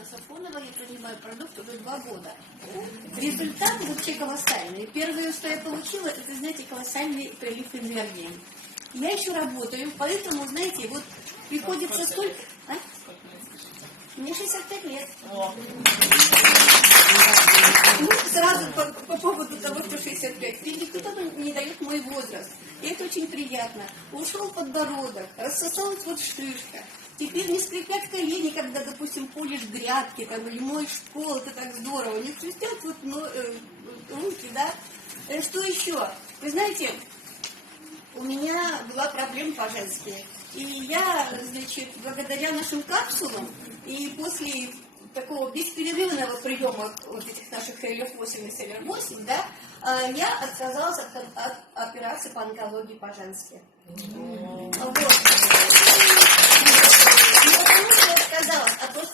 Елена Сафонова, я принимаю продукт уже 2 года. Результат вообще колоссальный. Первое, что я получила, это, знаете, колоссальный прилив энергии. Я еще работаю, поэтому, знаете, вот приходится столько... А? Мне 65 лет. Ну, сразу по поводу того, что 65. Ведь никто не дает мой возраст. И это очень приятно. Ушел подбородок, рассосалась вот шишка. Теперь не скрипят колени, когда, допустим, полишь грядки там, или моешь пол, это так здорово. Не хрустят вот руки, да? Что еще? Вы знаете, у меня была проблема по-женски. И я, значит, благодаря нашим капсулам и после такого бесперерывного приема вот этих наших ЛФ8 и СЛР8, да, я отказалась от операции по онкологии по-женски. Вот. Не потому что я отказалась, а просто